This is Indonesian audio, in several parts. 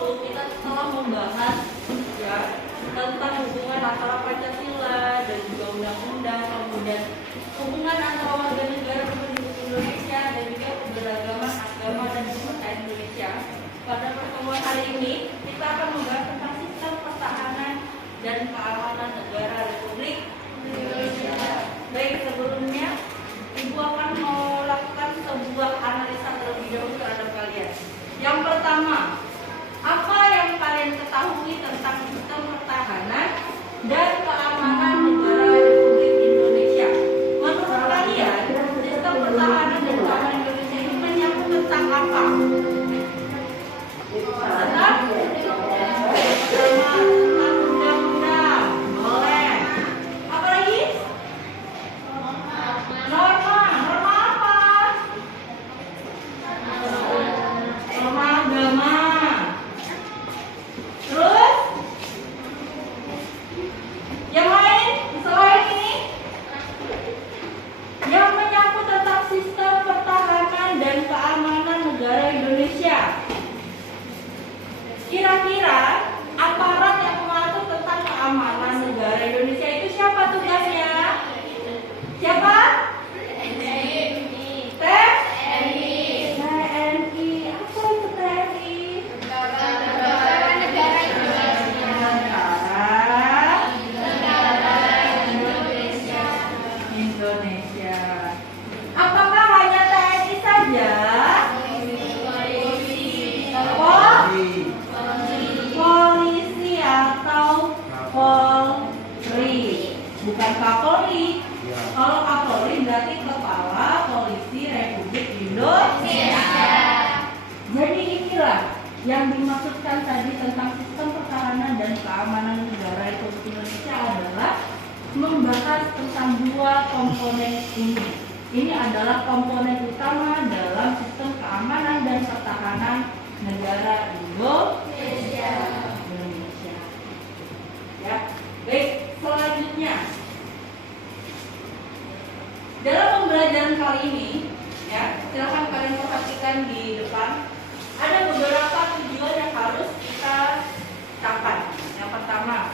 itu kita telah membahas ya tentang hubungan antara Pancasila dan juga undang-undang, kemudian hubungan antara warga negara Republik Indonesia dan juga keberagaman agama dan budaya Indonesia. Pada pertemuan hari ini kita akan membahas tentang sistem pertahanan dan keamanan negara Republik Indonesia. Baik, sebelumnya Ibu akan melakukan sebuah analisa terlebih dahulu terhadap kalian. Yang pertama, apa yang kalian ketahui tentang sistem pertahanan dan keamanan negara Republik Indonesia? Menurut kalian, sistem pertahanan dan keamanan Indonesia ini menyangkut tentang apa? Tentang undang-undang, boleh. Apa lagi? Norma apa? Norma agama. Terus yang lain selain ini yang menyangkut tentang sistem pertahanan dan keamanan negara Indonesia. Kira-kira aparat yang mengatur tentang keamanan negara Indonesia itu siapa tugasnya? Siapa? TNI. Apa itu TNI? Tentara Negara Indonesia. Apakah hanya TNI saja? Polisi atau Polri, bukan Kapolri. Kalau Kapolri berarti Kepala Polisi Republik Indonesia. Jadi inilah yang dimaksudkan tadi tentang sistem pertahanan dan keamanan negara Republik Indonesia adalah membahas tentang dua komponen ini. Ini adalah komponen utama dalam sistem keamanan dan pertahanan negara Indonesia. Ya, baik. Selanjutnya, dalam pembelajaran kali ini, ya, silakan kalian perhatikan di depan. Ada beberapa tujuan yang harus kita capai. Yang pertama,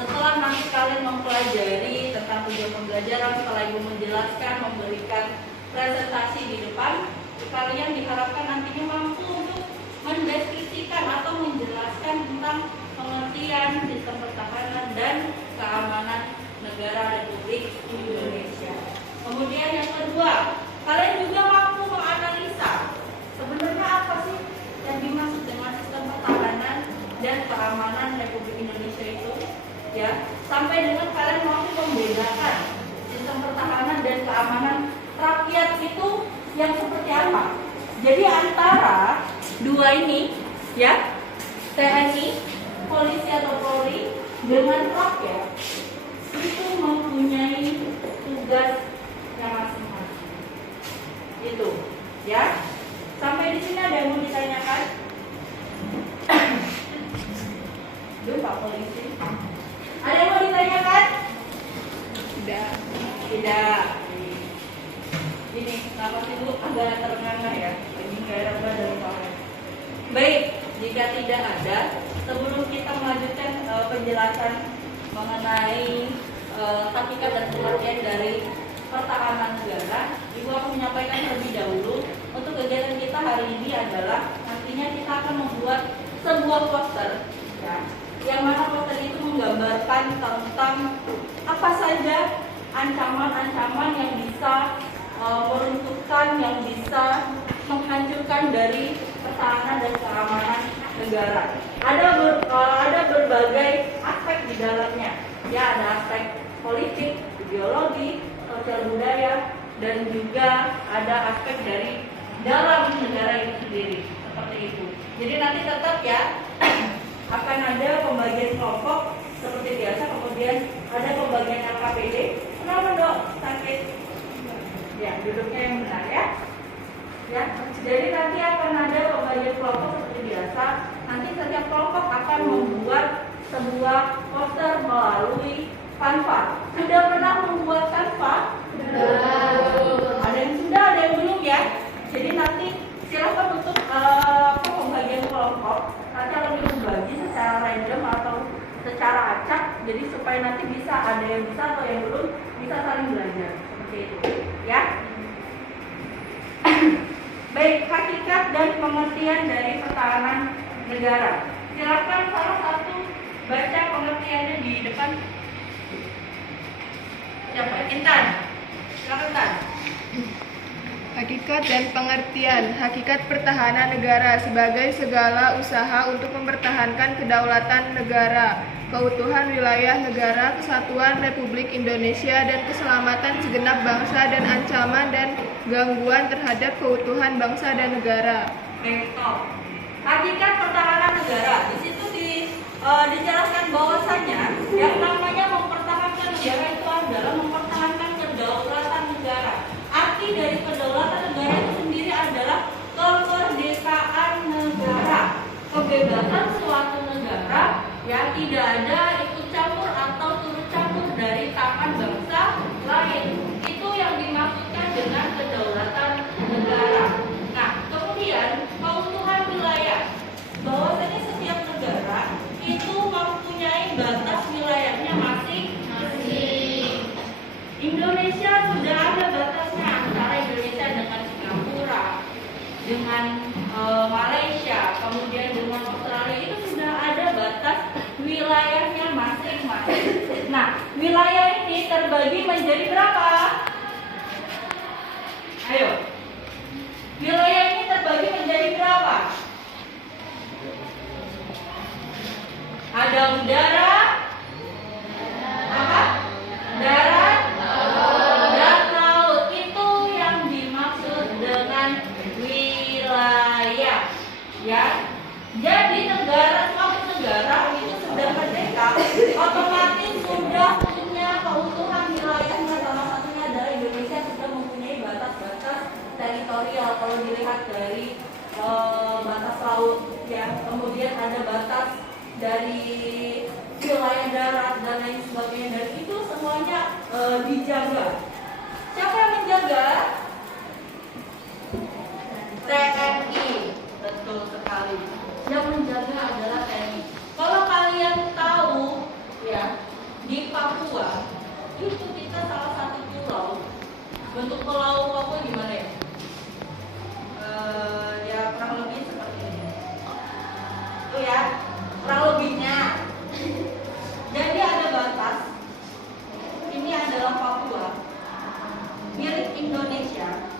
setelah nanti kalian mempelajari tentang tujuan pembelajaran, setelah Ibu menjelaskan, memberikan presentasi di depan, kalian diharapkan nantinya mampu untuk mendeskripsikan atau menjelaskan tentang pengertian sistem pertahanan dan keamanan negara Republik Indonesia. Kemudian yang kedua, kalian juga mampu menganalisa sebenarnya apa sih yang dimaksud dengan sistem pertahanan dan keamanan Republik Indonesia itu, ya, sampai dengan kalian mampu membedakan sistem pertahanan dan keamanan rakyat itu yang seperti apa. Jadi antara dua ini, ya, TNI, polisi atau Polri dengan rakyat itu mempunyai tugas yang masing-masing. Itu, ya. Sampai di sini ada yang mau ditanyakan? Duh, Pak Polisi. Ada yang mau ditanyakan? Tidak. Ini, kenapa sih Bu agak terengah ya? Lagi nggak enak badan soalnya. Baik, jika tidak ada, sebelum kita melanjutkan penjelasan mengenai hakikat dan pengertian dari pertahanan negara, Ibu akan menyampaikan terlebih dahulu untuk kegiatan kita hari ini adalah nantinya kita akan membuat sebuah poster, ya, yang mana poster itu menggambarkan tentang apa saja ancaman-ancaman yang bisa meruntuhkan, yang bisa menghancurkan dari pertahanan dan keamanan negara. Ada berbagai aspek di dalamnya. Ya, ada aspek politik, ideologi, sosial budaya, dan juga ada aspek dari dalam negara itu sendiri. Seperti itu. Jadi nanti tetap ya akan ada pembagian kelompok seperti biasa, kemudian ada pembagian LKPD. Kenapa Dok? Sakit? Ya, duduknya yang benar ya. Ya, jadi nanti akan ada pembagian kelompok seperti biasa. Nanti setiap kelompok akan membuat sebuah poster melalui Canva. Sudah pernah membuat Canva? Ada yang sudah, ada yang belum ya. Jadi nanti silakan untuk pembagian kelompok. Nanti lebih secara acak, jadi supaya nanti bisa ada yang bisa atau yang belum bisa saling belajar seperti itu, ya. Baik, hakikat dan pengertian dari pertahanan negara. Silakan salah satu baca pengertiannya di depan. Siapa? Intan. Silakan, Intan. Hakikat dan pengertian. Hakikat pertahanan negara sebagai segala usaha untuk mempertahankan kedaulatan negara, keutuhan wilayah negara, kesatuan Republik Indonesia, dan keselamatan segenap bangsa dan ancaman dan gangguan terhadap keutuhan bangsa dan negara. Stop. Hakikat pertahanan negara. Di situ dijelaskan bahwasannya yang namanya mempertahankan negara itu adalah mempertahankan kedaulatan negara. Arti dari kedaulatan negara itu sendiri adalah kemerdekaan negara, kebebasan suatu negara yang tidak ada ikut campur atau turut campur dari tangan bangsa lain. Itu yang dimaksudkan dengan kedaulatan negara. Nah, kemudian keutuhan wilayah, bahwasanya setiap negara itu mempunyai batas wilayahnya masing-masing. Indonesia sudah ada batasnya antara Indonesia dengan Singapura, dengan Malaysia, kemudian dengan Australia, itu sudah ada batas wilayahnya masing-masing. Nah, wilayah ini terbagi menjadi berapa? Ayo. Wilayah ini terbagi menjadi berapa? Ada udara, apa? Darat, dan laut. Itu yang dimaksud dengan wilayah, ya. Jadi suatu negara itu sudah merdeka, otomatis sudah punya keutuhan wilayahnya. Salah satunya adalah Indonesia sudah mempunyai batas-batas teritorial. Kalau dilihat dari batas laut, ya, kemudian ada batas dari wilayah darat dan lain sebagainya, dan itu semuanya dijaga. Siapa yang menjaga? TNI. Betul sekali. Yang menjaga adalah TNI. Kalau kalian tahu, ya, di Papua itu kita salah satu pulau. Bentuk pulau Papua gimana ya? Ya kurang lebih seperti ini. Itu ya, kurang lebihnya. Jadi ada batas. Ini adalah Papua milik Indonesia.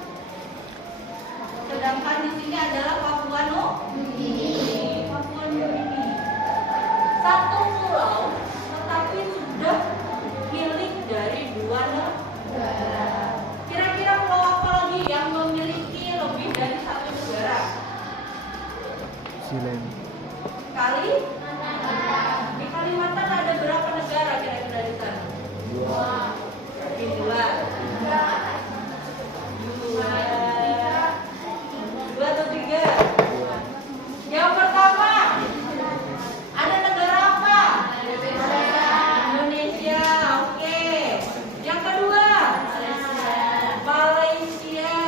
Sedangkan di sini adalah Papua Nugini. Papua Nugini. Satu pulau, tetapi sudah milik dari dua negara. Kira-kira pulau apa lagi yang memiliki lebih dari satu negara? Kali? Di Kalimantan ada berapa negara kira-kira di sana? Dua. Dua atau tiga? Yang pertama, ada negara apa? Indonesia. Oke. Yang kedua, Malaysia.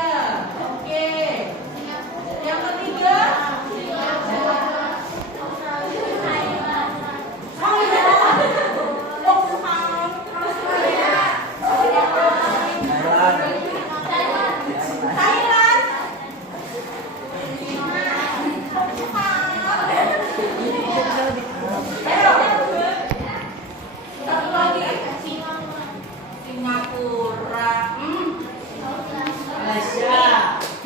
Oke. Yang ketiga, Singapura. Malaysia.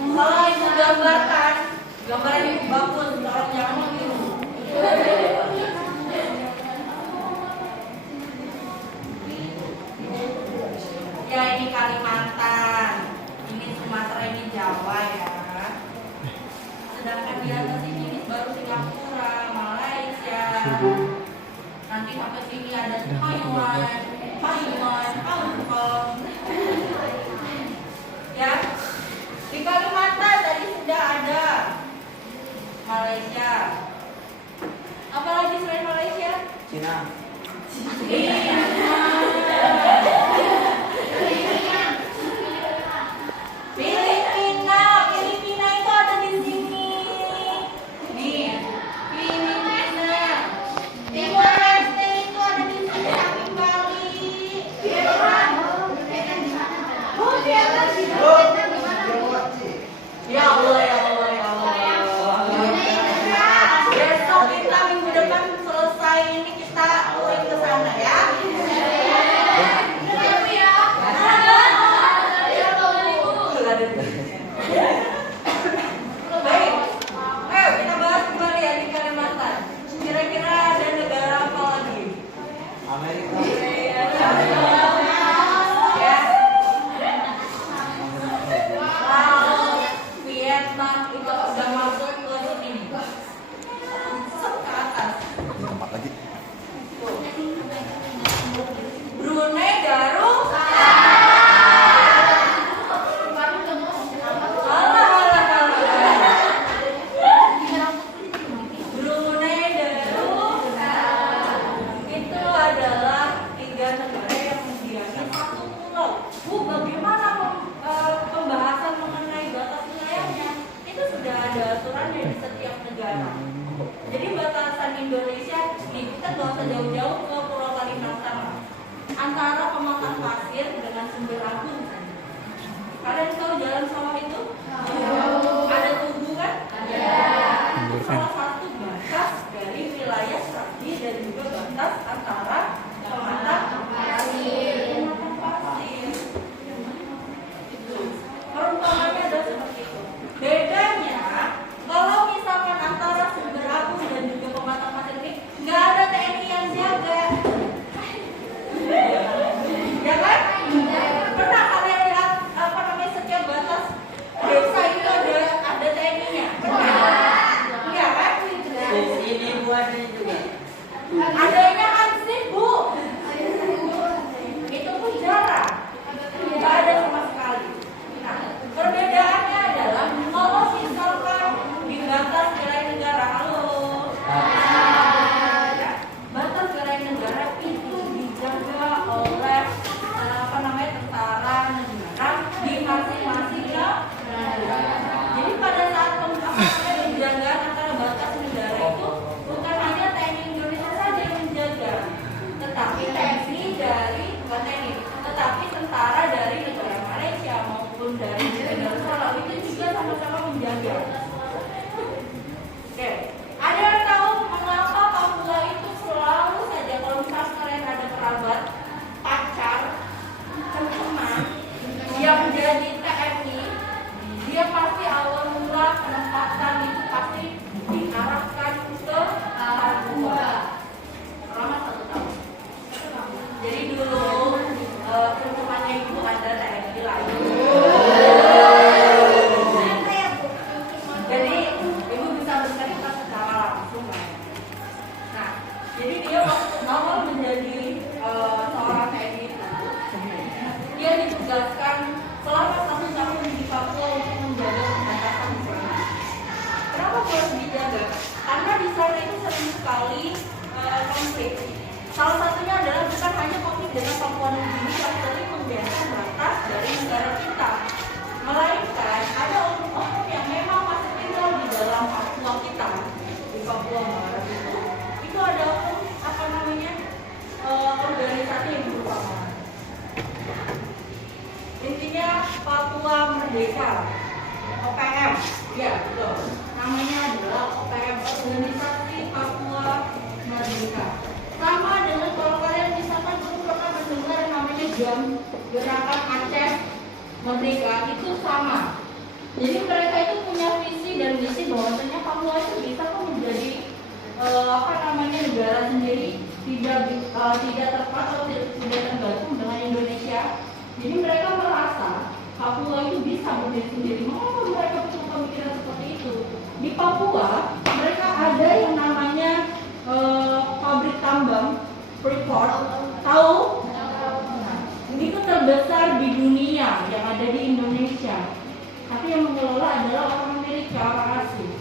Kalau ibu gambarkan, gambaran ibu bagus, kalau jangan meniru. Ya, ini Kalimantan, ini Sumatera, ini Jawa, ya. Sedangkan di atas ini baru Singapura, Malaysia. Nanti sampai sini ada Taiwan, Hongkong. Ya, di Kalimantan tadi sudah ada Malaysia. Apalagi selain Malaysia? Cina. Filipina itu ada di sini. Nih, Filipina. Timor Leste itu nggak usah jauh-jauh ke Pulau Kalimantan lah. Antara pematang pasir dengan Sumber Agung. Kalian tahu jalan sawah itu? Ada tugu kan? Itu salah satu batas dari wilayah Srabi dan juga batas antara pematang pasir. Itu. Perumpamannya adalah seperti itu. Bedanya, kalau misalkan antara Sumber Agung dan juga pematang pasir ini nggak ada TNI yang jaga. Ya kan? Pernah kalian lihat apa namanya setiap batas desa itu ada TNI-nya? Enggak kan? Ini buatnya juga. Adanya ansih, Bu. Itu pun jarang. Nggak ada sama sekali. Nah, perbedaannya adalah kalau misalkan di batas wilayah negara, ya, batas wilayah negara itu dijaga oleh apa namanya tentara negara di masing-masing negara. Jadi pada saat penjagaan antara batas negara itu bukan hanya TNI Indonesia saja yang menjaga, tetapi TNI dari bukan TNI, tetapi tentara dari negara Malaysia maupun dari negara Sarawak itu juga sama-sama menjaga. Oke, ada yang tahu mengapa Papua itu selalu saja kalau misalnya kalian ada kerabat, pacar, teman yang menjadi TNI, dia pasti awal mula penempatan itu pasti diarahkan ke Papua selama 1 tahun. Jadi dulu teman-temannya itu ada TNI lain. Jadi ibu bisa bercerita secara langsung kan. Nah, jadi dia waktu awal menjadi seorang TNI itu, dia ditugaskan selama 1 tahun di Papua untuk menjaga perbatasan di sana. Kenapa harus dijaga? Karena di sana itu sering sekali konflik. Salah satunya adalah bukan hanya konflik dengan Papua Nugini yang sering membiarkan batas dari negara kita, melainkan ada oknum yang memang masih tinggal di dalam Papua kita, di Papua Barat itu ada apa namanya organisasi yang berupa intinya Papua Merdeka, OPM, ya betul. Namanya adalah OPM, Organisasi Papua Merdeka. Sama dengan kalau kalian misalkan pernah mendengar namanya GAM, Gerakan Aceh Merdeka, itu sama. Jadi mereka itu punya visi dan misi bahwasanya Papua itu bisa kok menjadi apa namanya negara sendiri, tidak terpatok atau tidak tergantung dengan Indonesia. Jadi mereka merasa Papua itu bisa berdiri sendiri. Mengapa mereka punya pemikiran seperti itu? Di Papua mereka ada yang namanya pabrik tambang Freeport. Tahu? Nah, ini itu terbesar di dunia yang ada di Indonesia. Tapi yang mengelola adalah orang Amerika, orang asing.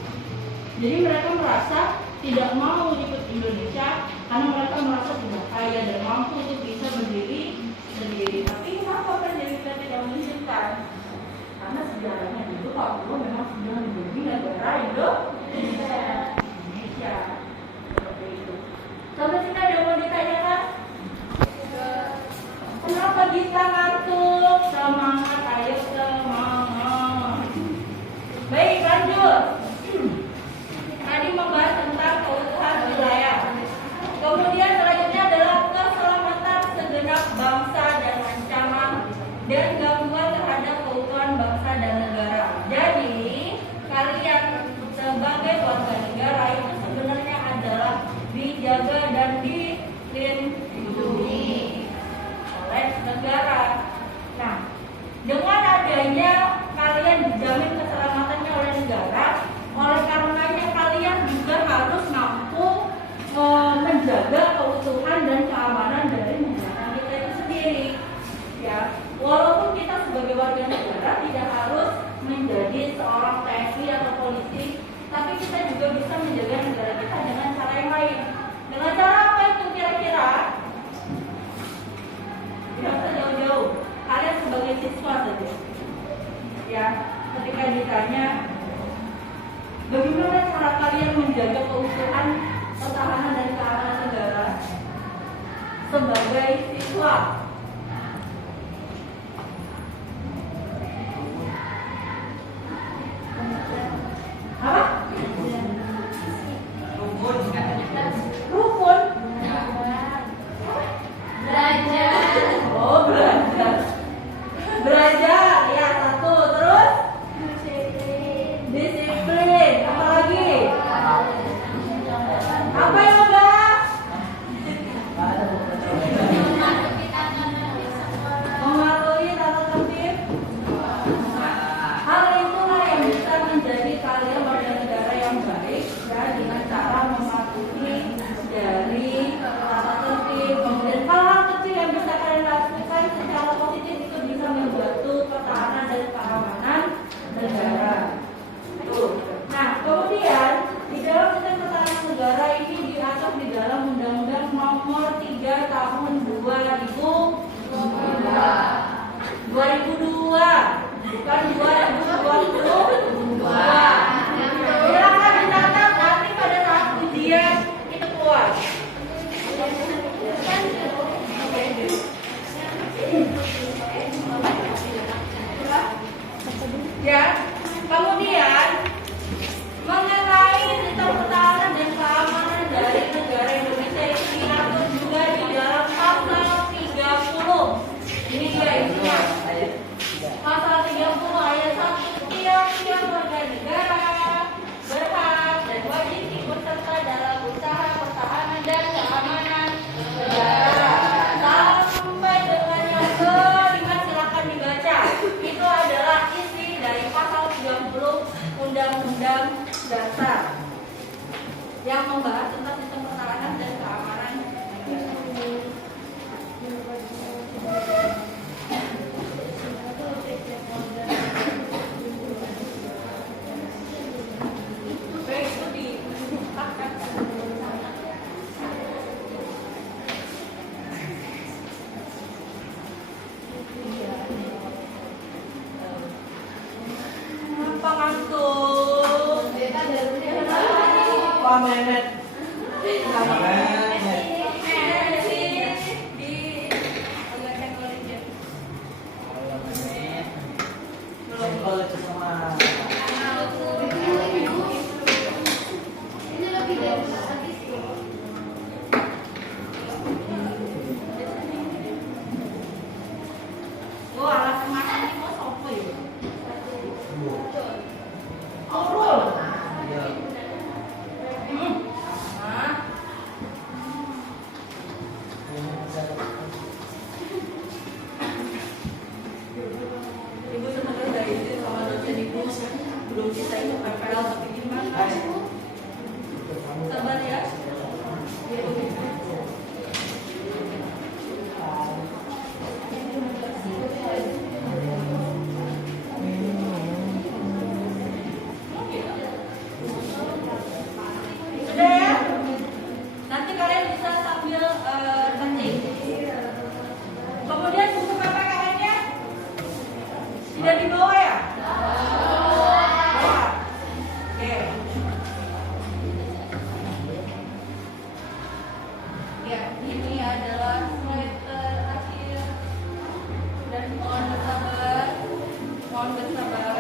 Jadi mereka merasa tidak mau ikut Indonesia karena mereka merasa sudah kaya dan mampu untuk bisa berdiri sendiri. Tapi kenapa Presiden kita tidak mengizinkan? Karena sejarahnya dulu Papua memang sudah menjadi negara Indonesia. Seperti itu. Sampai sini ada yang mau ditanyakan? Kenapa kita ngantuk? Semangat, ayo semangat. Baik, lanjut. Tadi membahas tentang keutuhan wilayah. Kemudian selanjutnya adalah keselamatan segenap bangsa dan ancaman dan gangguan terhadap keutuhan bangsa dan negara. Jadi kalian sebagai warga negara itu sebenarnya Islam. Apa? Rukun. Oh, belajar. Belajar, ya satu. Terus disiplin. Apa lagi? Apa yoga? Mematuhi tata tertib. Hal itulah yang bisa menjadi kalian warga negara yang baik ya, dengan cara mematuhi dari tata tertib. Kemudian hal-hal kecil yang bisa kalian lakukan secara positif itu bisa membantu pertahanan dan keamanan negara. Tuh. Nah, kemudian di dalam sistem pertahanan negara ini diatur di dalam Undang-Undang Nomor 3 Tahun 2002, bukan 2022. Silakan dicatat nanti pada saat ujian itu keluar. Ya, kemudian mengenai sistem pertahanan dan keamanan dari negara Indonesia itu diatur juga di dalam pasal 30. Ini dia isinya. Pasal 30 ayat 1, tiap-tiap warga negara berhak dan wajib ikut serta dalam usaha pertahanan dan keamanan negara. Sampai dengan yang kelima silakan dibaca. Itu adalah isi dari pasal 30 Undang-Undang Dasar yang membahas tentang sistem pertahanan dan keamanan negara. Baik, itu dipakai. Apa ngantuk? Pak Mehmet. Kalau itu sama Oh, alasan makan ini kok sopo ya? Aurul. Hah? Ibu sebenarnya dari itu sama dosen ibu belum bisa itu PPL tapi gimana? Sabar ya. Sudah ya? Nanti kalian bisa sambil ketik. Kemudian buku PPKN-nya tidak dibawa ya? Bawa. Oke. Ya, ini adalah slide terakhir dan mohon bersabar. Mohon bersabar.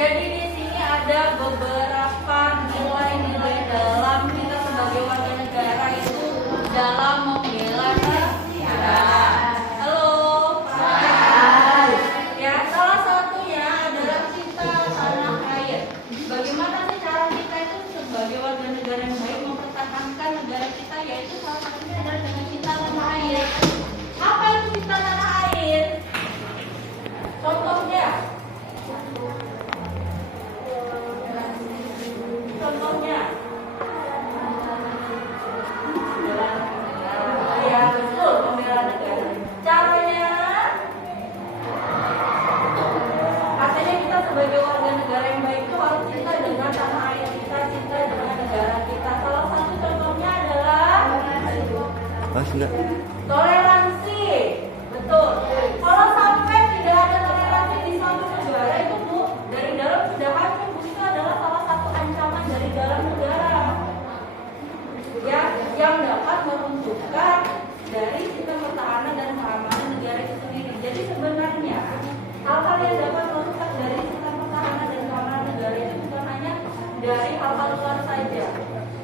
Jadi di sini ada beberapa nilai-nilai dalam kita sebagai warga negara itu dalam membela negara. Halo, Pak. Ya, salah satunya adalah cinta tanah air. Bagaimana sih cara kita itu sebagai warga negara yang baik mempertahankan negara kita, yaitu salah satunya adalah dengan cinta tanah air. Apa itu cinta tanah air? Contohnya. Ya betul, pembelaan negara. Caranya, katanya kita sebagai warga negara yang baik itu harus cinta dengan tanah air kita, cinta dengan negara kita. Salah satu contohnya adalah toleransi. Betul. Kalau sampai tidak ada toleransi di suatu negara itu Bu, dari dalam sudah hancur. Bu, itu adalah salah satu ancaman dari dalam negara.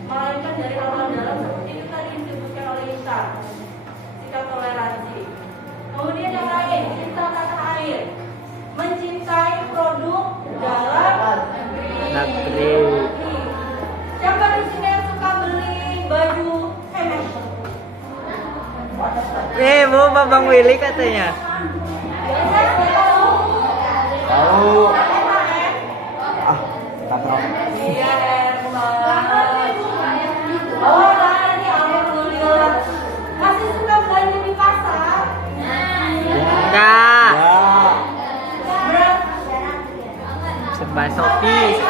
melainkan dari hal-hal dalam seperti itu tadi disebutkan oleh Intan, sikap toleransi. Kemudian yang lain, cinta tanah air, mencintai produk dalam negeri. Siapa di sini yang suka beli baju handmade? Bu, Bang Willy katanya. Tahu. Ah, tak tahu. Iya, Herman. Oh, ini alhamdulillah. Masih suka belanja di pasar? Enggak. Berat. Serba Shopee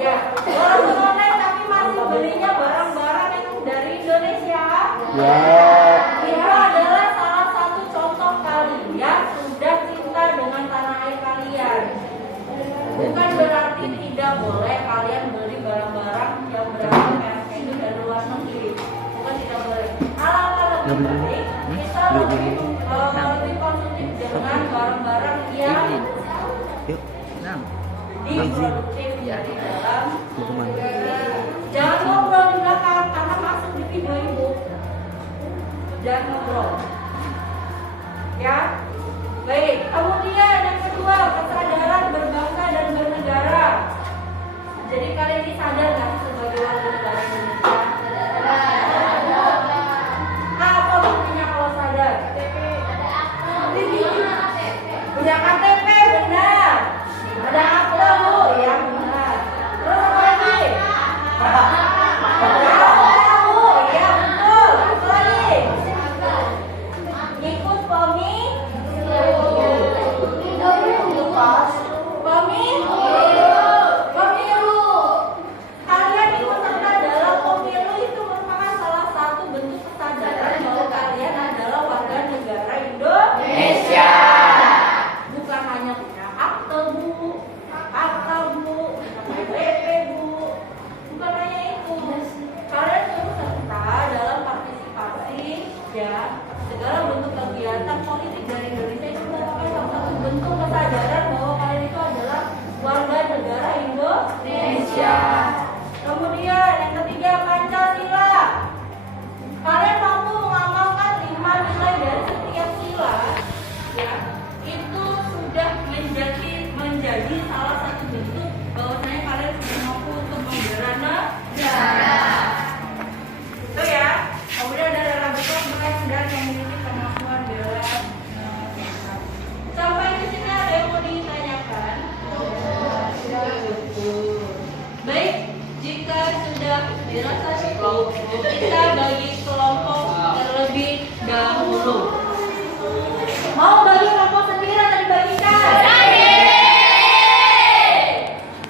Ya, walaupun online tapi masih belinya barang-barang yang dari Indonesia. Itu adalah salah satu contoh kalian sudah cinta dengan tanah air kalian. Bukan berarti tidak boleh kalian beli barang-barang yang berasal mereknya itu dari luar negeri. Bukan tidak boleh. Alangkah lebih baik kita lebih konsumtif dengan barang-barang yang Yuk, nah. diproduktif dari dalam negeri. Jangan ngobrol di belakang karena masuk di video ibu. Jangan ngobrol. Ya, baik. Kemudian yang kedua, kesadaran berbangsa dan bernegara. Jadi kalian ini sadar nggak sih sebagai warga negara Indonesia? Apa buktinya kalau sadar? Punya KTP, benar. Ada akta bu, ya benar. Terus apa lagi? Ada akta bu, ya betul. Apa lagi? Ikut pemilu. Kalian ikut serta dalam pemilu itu merupakan salah satu bentuk kesadaran bahwa kalian adalah warga negara Indonesia. Bukan hanya punya akte bu, punya KTP bu. Bukan hanya itu. Kalian turut serta dalam partisipasi ya segala bentuk kegiatan politik dari Indonesia itu merupakan salah satu bentuk kesadaran bahwa kalian itu adalah warga negara Indonesia. Kemudian yang ketiga, Pancasila. Kalian mampu mengamalkan 5 nilai dari setiap sila, ya itu sudah menjadi salah satu bentuk bahwasanya kalian sudah mampu untuk membela negara. Itu ya. Kemudian ada rela berkorban dan memiliki kemampuan bela negara. Sampai di sini ada yang mau ditanyakan? Baik, jika sudah dirasa cukup, kita bagi kelompok terlebih dahulu. Mau bagi kelompok sendiri atau dibagikan?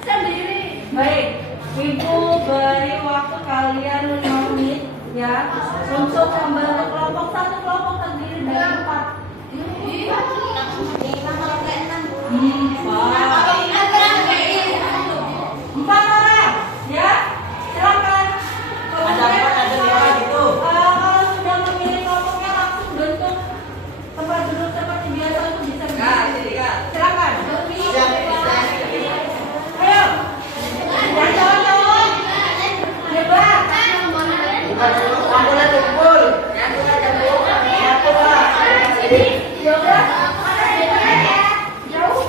Sendiri. Baik, Ibu beri waktu kalian 5 menit ya untuk membentuk kelompok. Satu kelompok terdiri dari 4. 4 orang, ya. Silakan. Ada 4 ada 5 gitu. Kalau sudah memilih kelompoknya langsung bentuk tempat duduk seperti biasa itu bisa. Silakan. Ayo. Yang cowok-cowok. Hebat. Aku nanti kumpul. Sini. Jauh. Mana jauh?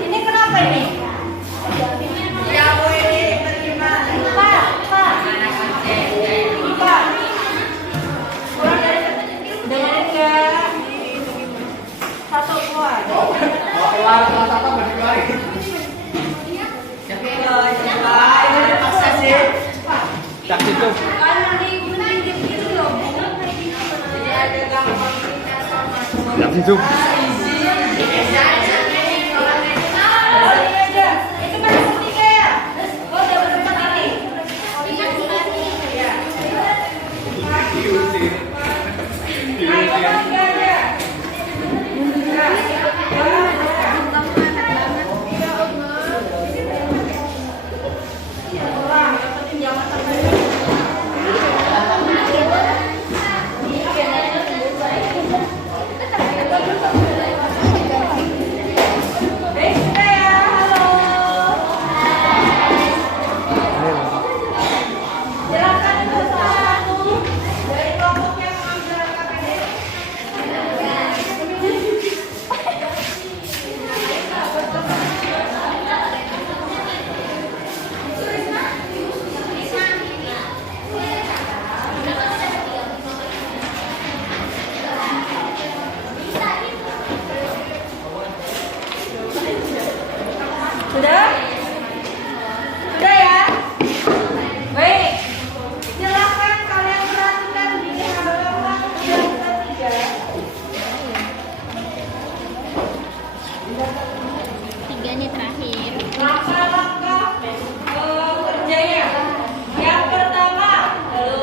Ini kenapa ini? Ya boleh terima. Pak. Ini Pak. Kurang dari dengerin nggak? Satu keluar. Keluar kelas apa berdikari? Ini dipaksa sih. Tak situ. Tak situ. Sudah? Sudah ya? Baik. Silakan kalian perhatikan di halaman yang ketiga. Tiga nih terakhir. Langkah-langkah kerjanya. Yang pertama, halo.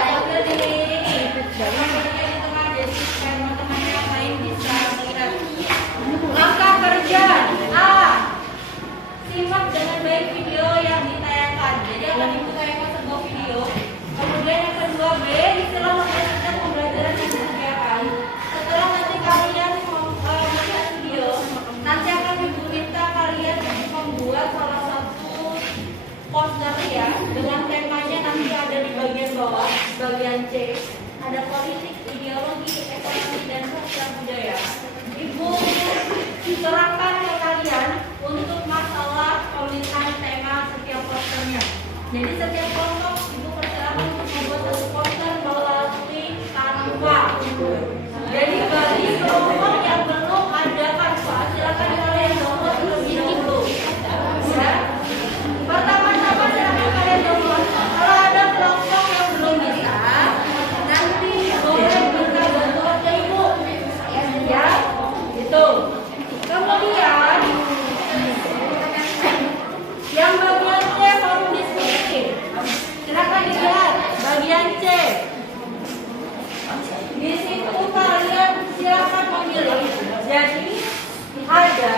Sambil di gambarnya di tengah jadi teman-teman yang lain bisa melihat. Langkah kerja A. Simak dengan baik video yang ditayangkan. Jadi akan ditayangkan sebuah video. Kemudian yang kedua B. Istilah memperhatikan pembelajaran yang disediakan. Setelah nanti kalian melihat video, nanti akan ibu minta kalian membuat salah satu poster ya dengan temanya nanti ada di bagian bawah, bagian C. Ada politik, ideologi, ekonomi dan sosial budaya. Ibu serahkan ke kalian untuk masalah pemilihan tema setiap posternya. Jadi setiap kelompok ibu persilakan untuk membuat satu poster melalui Canva. Jadi bagi kelompok yang belum ada Canva, silakan kalian download terlebih dahulu. Ya. Pertama-tama silakan kalian download. Kalau ada kelompok yang belum bisa, nanti boleh minta bantuan ke ibu. Ya, itu. Kemudian yang bagian C forum diskusi. Silakan dilihat bagian C. Di situ kalian silakan memilih. Jadi ada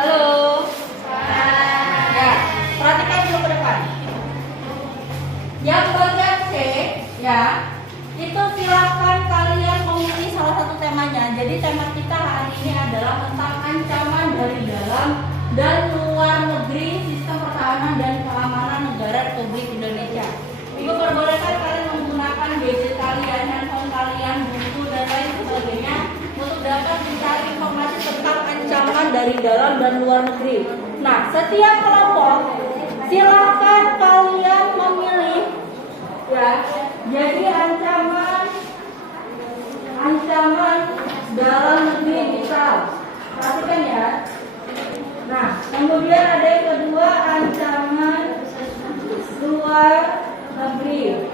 halo. Ya, perhatikan dulu ke depan. Yang bagian C, ya, itu silakan kalian memilih salah satu temanya. Jadi tema kita hari ini adalah tentang ancaman dari dalam dan luar negeri sistem pertahanan dan keamanan negara Republik Indonesia. Ibu perbolehkan kalian menggunakan gadget kalian, handphone kalian, buku dan lain sebagainya untuk dapat mencari informasi tentang ancaman dari dalam dan luar negeri. Nah, setiap kelompok silakan kalian memilih ya. Jadi ancaman dalam negeri misal. Perhatikan ya. Nah, kemudian ada yang kedua ancaman luar negeri.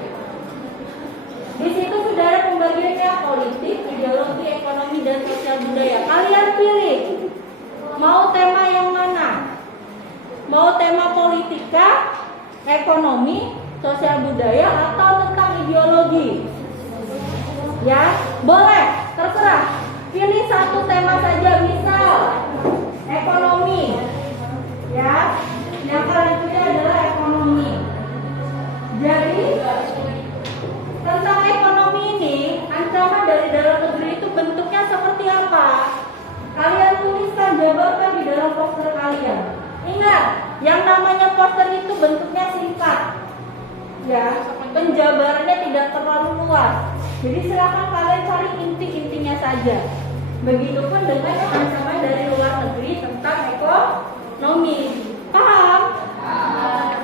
Di situ sudah ada pembagiannya politik, ideologi, ekonomi dan sosial budaya. Kalian pilih mau tema yang mana? Mau tema politika, ekonomi, sosial budaya atau tentang ideologi? Ya, boleh, terserah. Pilih satu tema saja, misal ekonomi. Ya, yang kalian pilih adalah ekonomi. Jadi tentang ekonomi ini, ancaman dari dalam negeri itu bentuknya seperti apa? Kalian tuliskan, jabarkan di dalam poster kalian. Ingat, yang namanya poster itu bentuknya singkat. Ya, penjabarannya tidak terlalu luas. Jadi silakan kalian cari inti-intinya saja. Begitupun dengan ancaman dari luar negeri tentang ekonomi. Paham?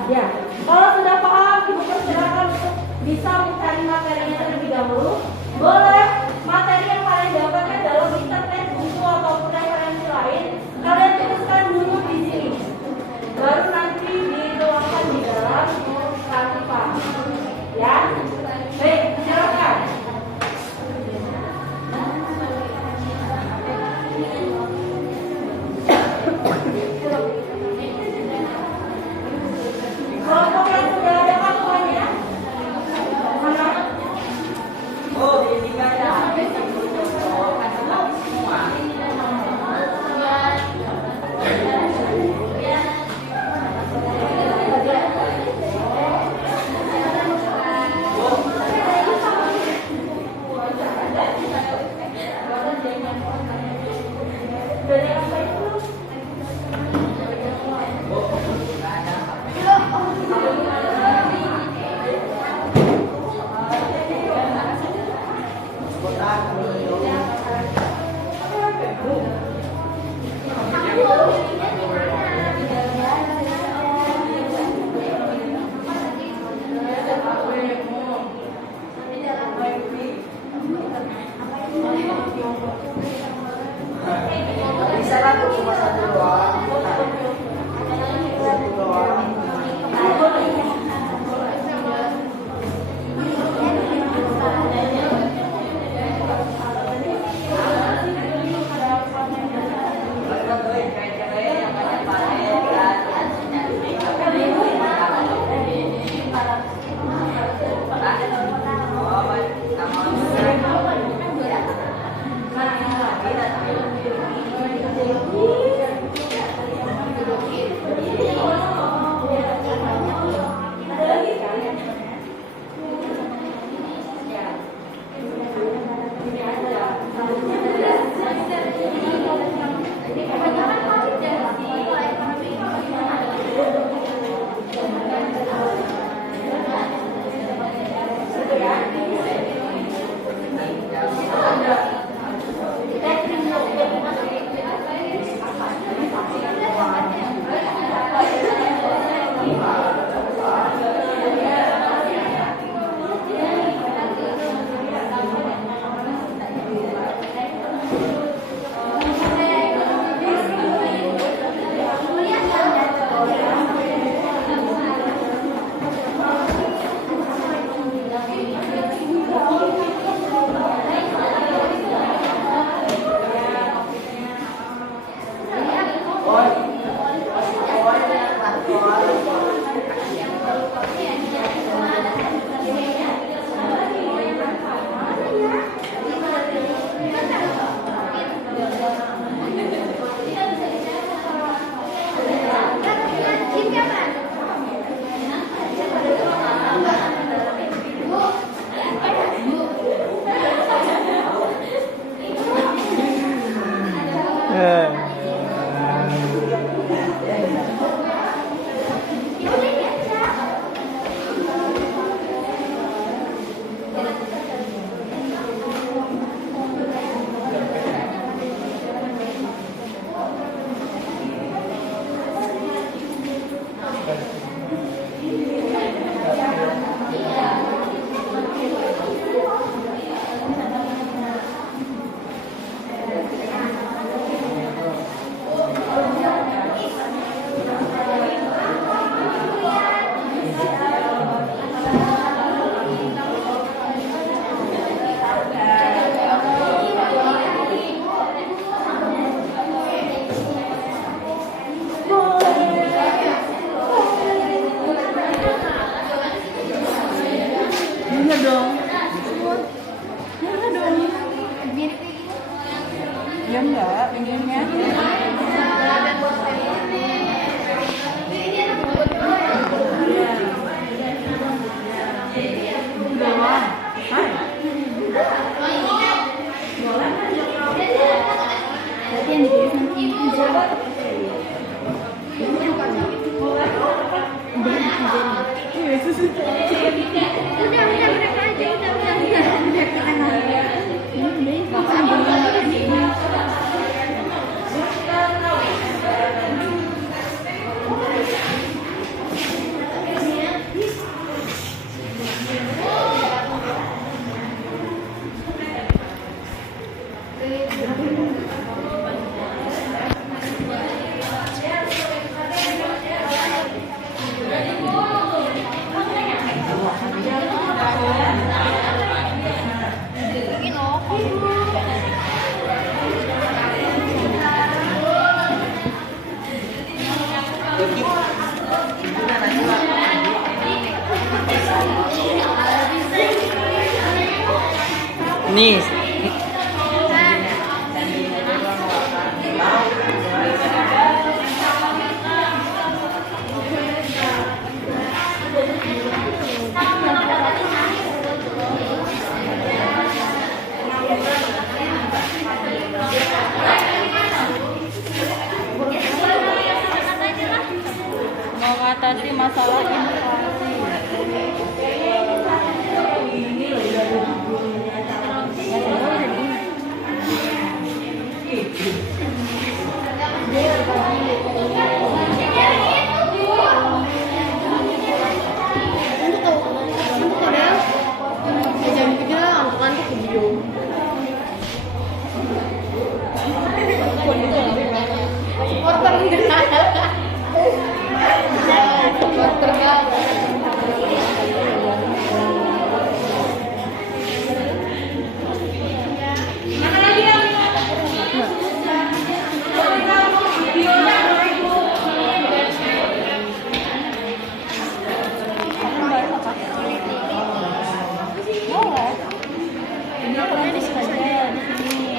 Ya. Kalau sudah paham, ibu persilakan untuk bisa mencari materinya terlebih dahulu. Boleh materi yang kalian dapatkan dalam internet, buku ataupun referensi lain, kalian tuliskan dulu di sini. Baru nanti dituangkan di dalam Canva. Ya. Baik, silakan. Kelompok yang sudah ada patungannya? Mana? Oh, ini ada. Bisa lah tuh cuma satu doang. Satu doang. Iya dong. Iya dong. Ya enggak, pinggirnya. Berarti yang ditulis nanti udah mereka aja Nih. Mengatasi masalah inflasi.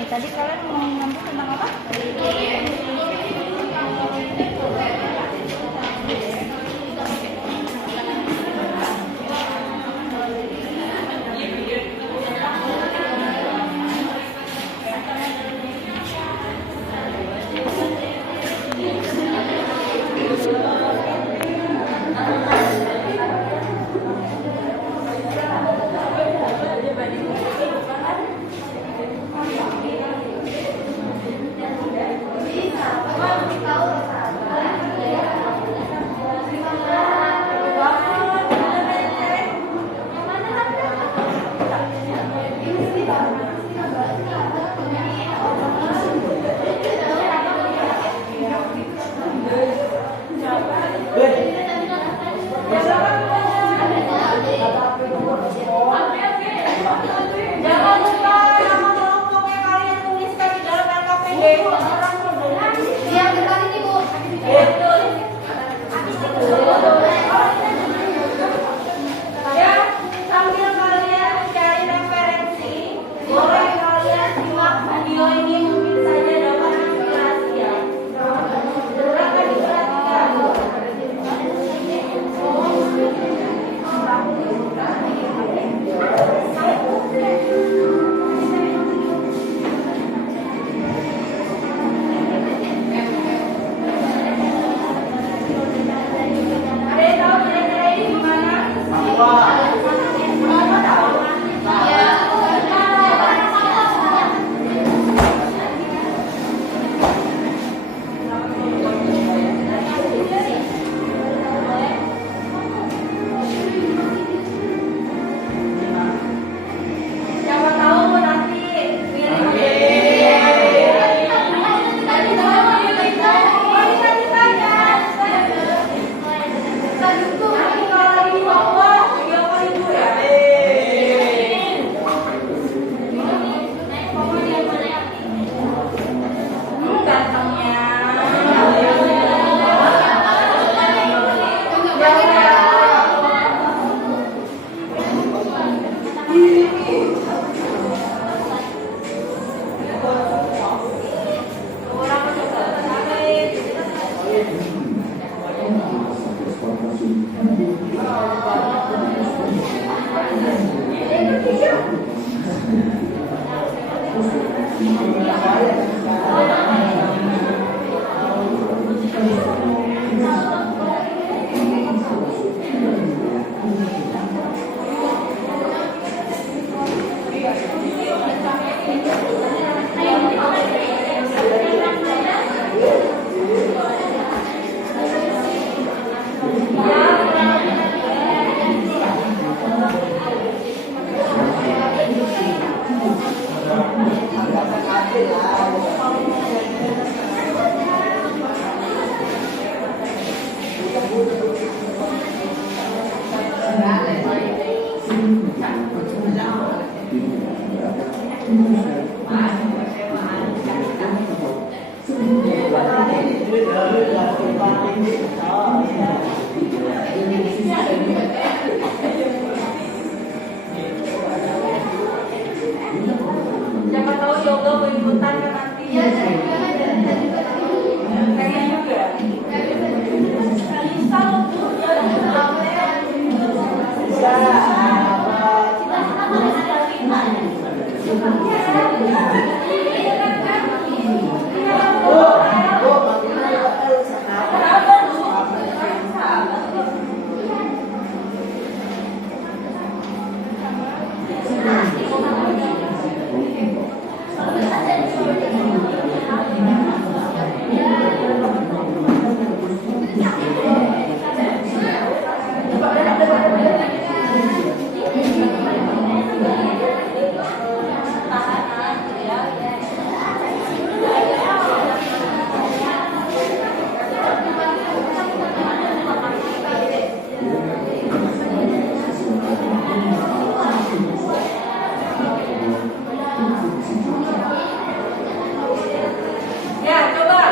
Tadi kalian mau ngomong tentang apa? Jangan lupa nama kelompok yang kalian tuliskan di dalam LKPD. Siap sekali nih, Bu. Ya, sambil kalian cari referensi, boleh kalian simak video ini, mungkin saja dapat inspirasi ya. Silakan diperhatikan. Ada yang tahu kira-kira ini gimana? Siapa tahu nanti Siapa tahu yoga mau ikutan kan nanti? Pengen juga. Ya, coba.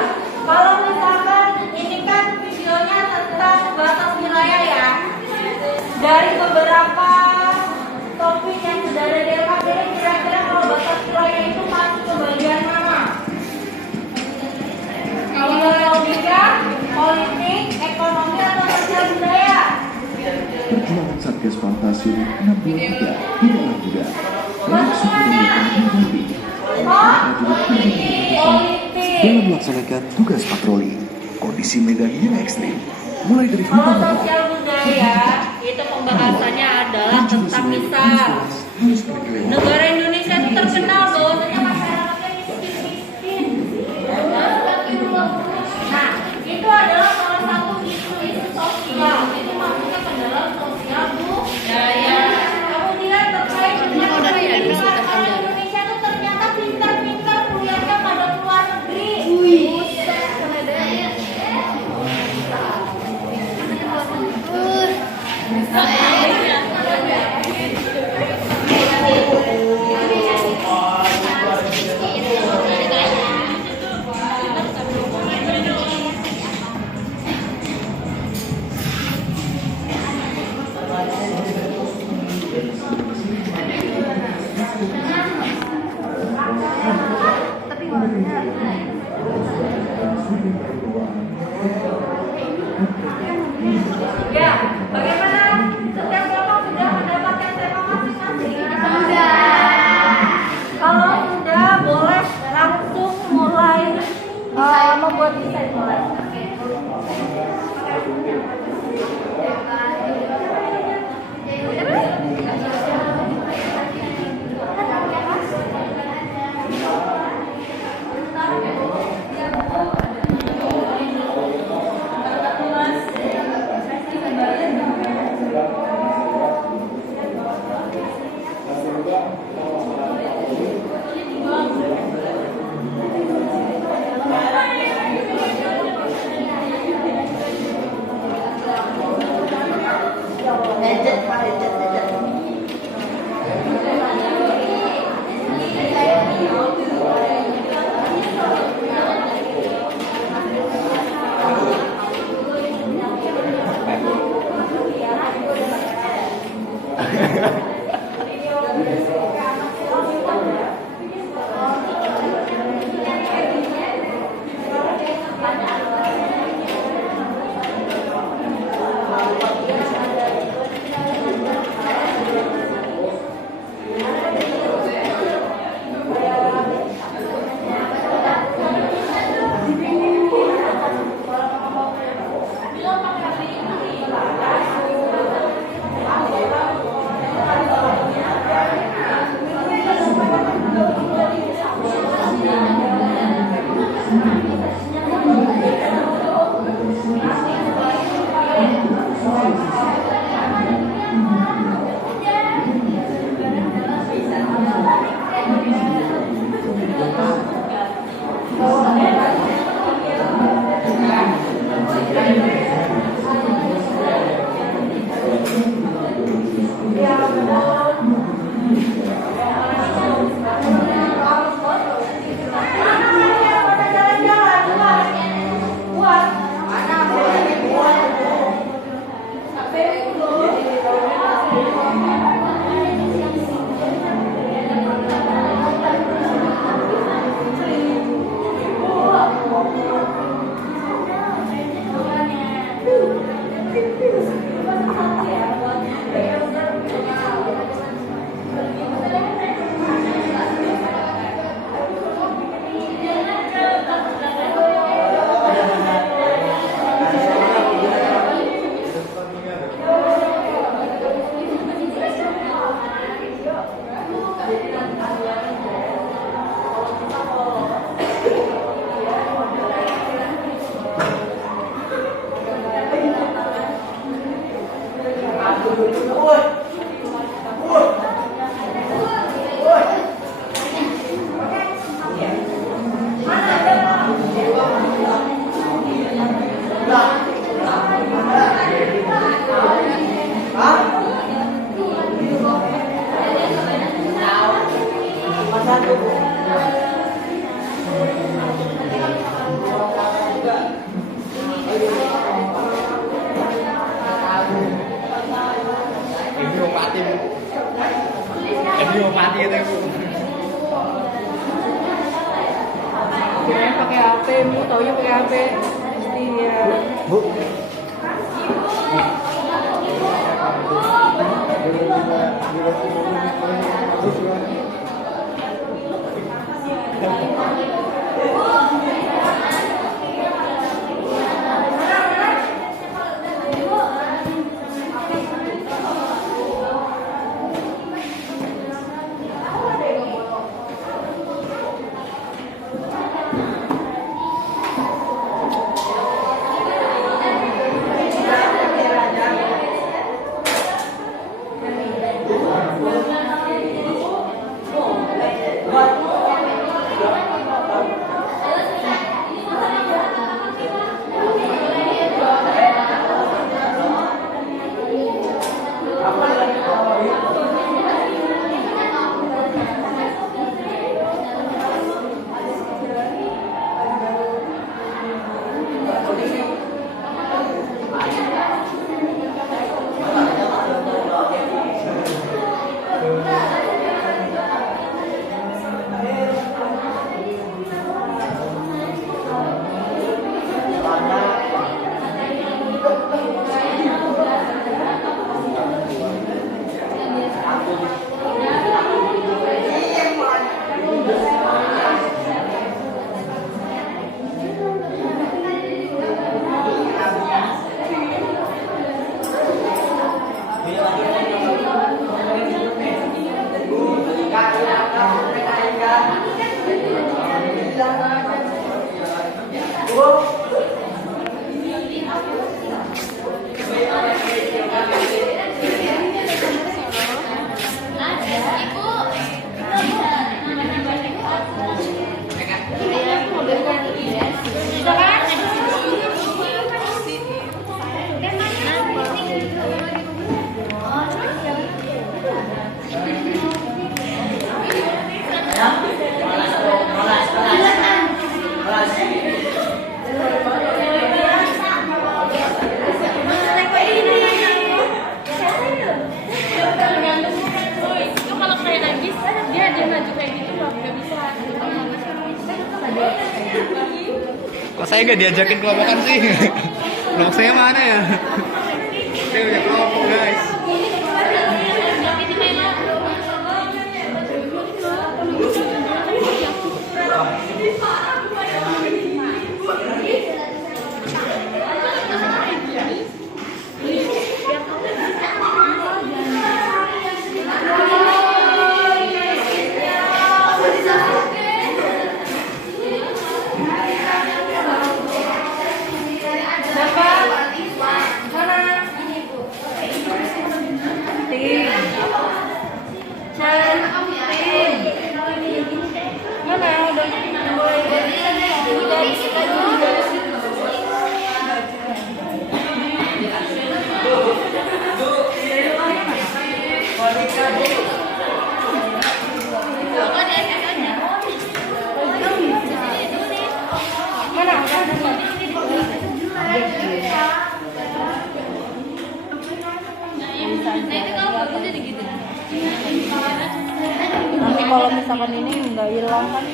Kalau misalkan ini kan videonya tentang batas wilayah ya. Dari beberapa topik yang sudah ada di LKPD, kira-kira kalau batas wilayah itu masuk ke bagian mana? Kalau logika, politik, ekonomi, atau sosial budaya? Perjuangan Satgas Fantasi 63 tidaklah mudah. Banyak sumber yang menghadapi dalam melaksanakan tugas patroli. Kondisi medan yang ekstrim, mulai dari Kalau hutan sosial budaya, itu pembahasannya adalah tentang misal. Negara Indonesia itu terkenal bahwasanya masyarakatnya miskin-miskin. Nah, itu adalah salah satu isu-isu sosial. Itu masuknya ke dalam sosial budaya. Kemudian terkait dengan orang Indonesia itu ternyata pintar-pintar kuliahnya pada luar negeri. satu. Mati itu Bu. Kirain pakai HP, Bu, taunya pakai HP. Iya. Bu. Kok saya gak diajakin kelompokan sih? Kelompok saya mana ya? Saya udah kelompok guys. Nanti kalau misalkan ini nggak hilang kan?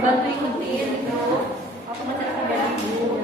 bantu ikutin gitu. Aku masih akan bantu ibu.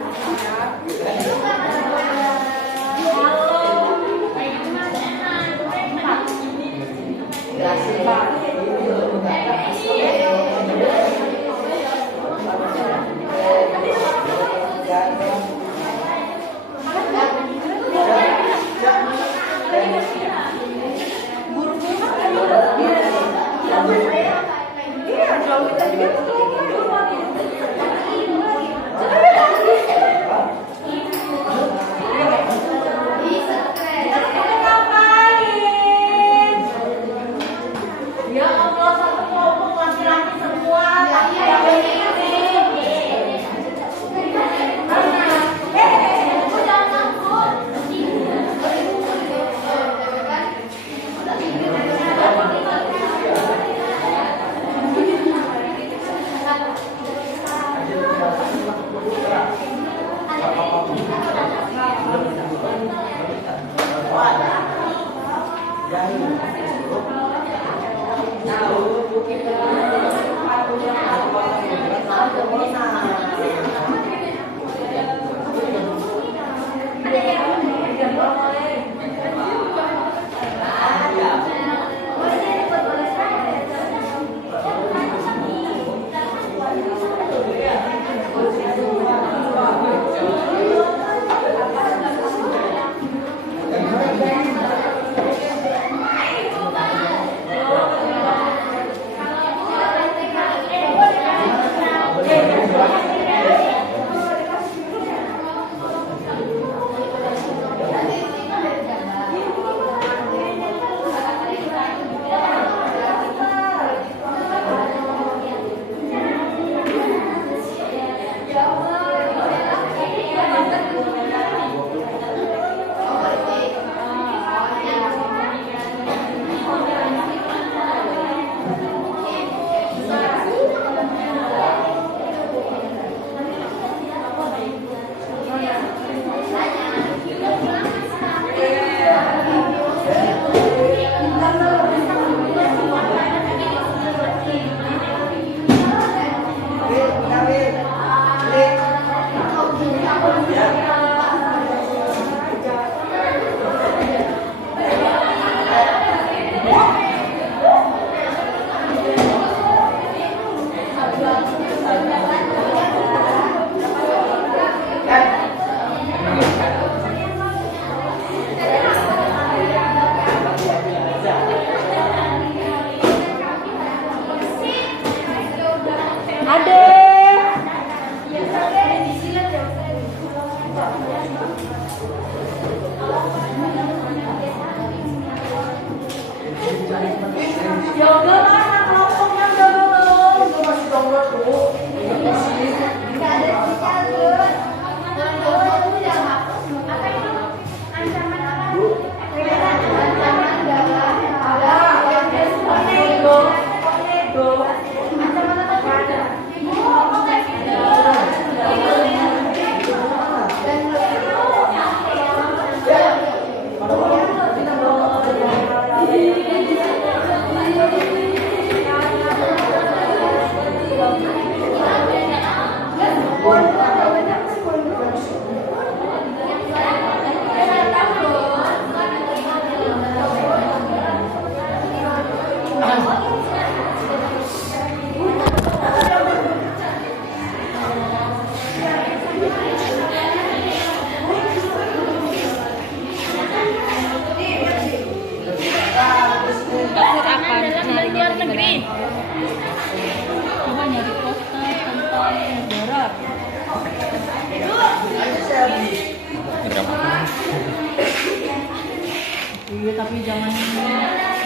Iya, tapi jangan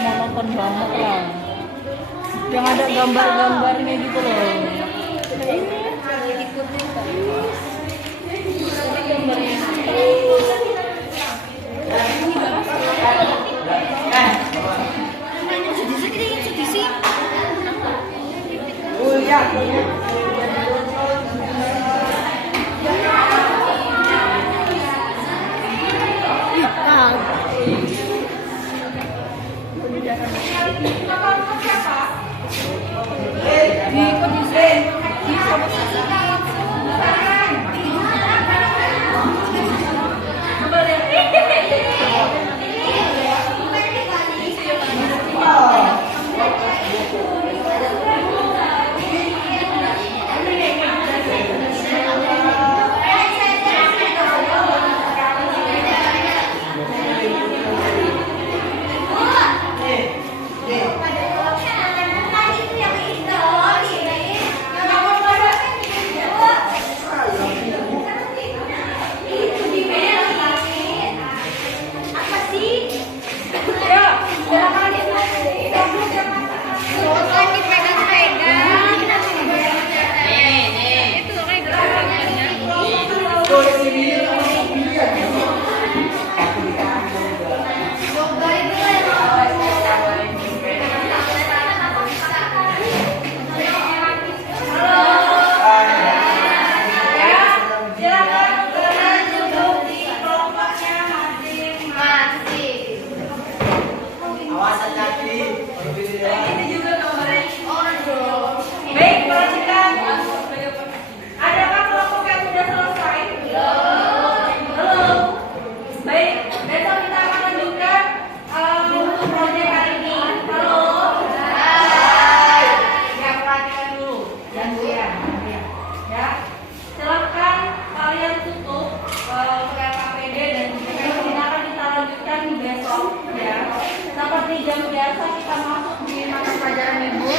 monoton banget lah. Yang ada gambar-gambarnya gitu loh. Nah, ini ikutin gambarnya. Oh iya. Baik, perhatikan. Adakah kelompok yang sudah selesai? Belum. Baik, besok kita akan lanjutkan untuk proyek hari ini. Halo. Ya, perhatikan dulu. Dan diam. Ya. Silakan kalian tutup LKPD dan kita akan lanjutkan besok ya. Seperti jam biasa kita masuk di mata pelajaran Ibu.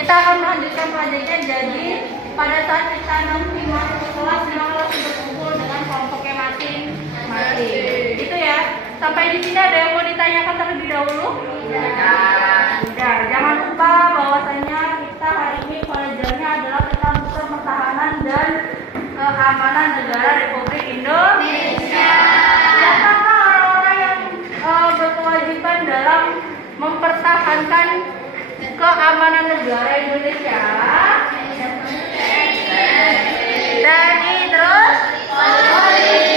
Kita akan melanjutkan proyeknya, jadi pada saat kita nanti masuk ke kelas, kita langsung berkumpul dengan kelompoknya masing-masing. Gitu ya. Sampai di sini ada yang mau ditanyakan terlebih dahulu? Udah. Jangan lupa bahwasanya kita hari ini pelajarannya adalah tentang pertahanan dan keamanan negara Republik Indonesia. Siapakah orang-orang yang berkewajiban dalam mempertahankan keamanan negara Indonesia? TNI terus? Polri.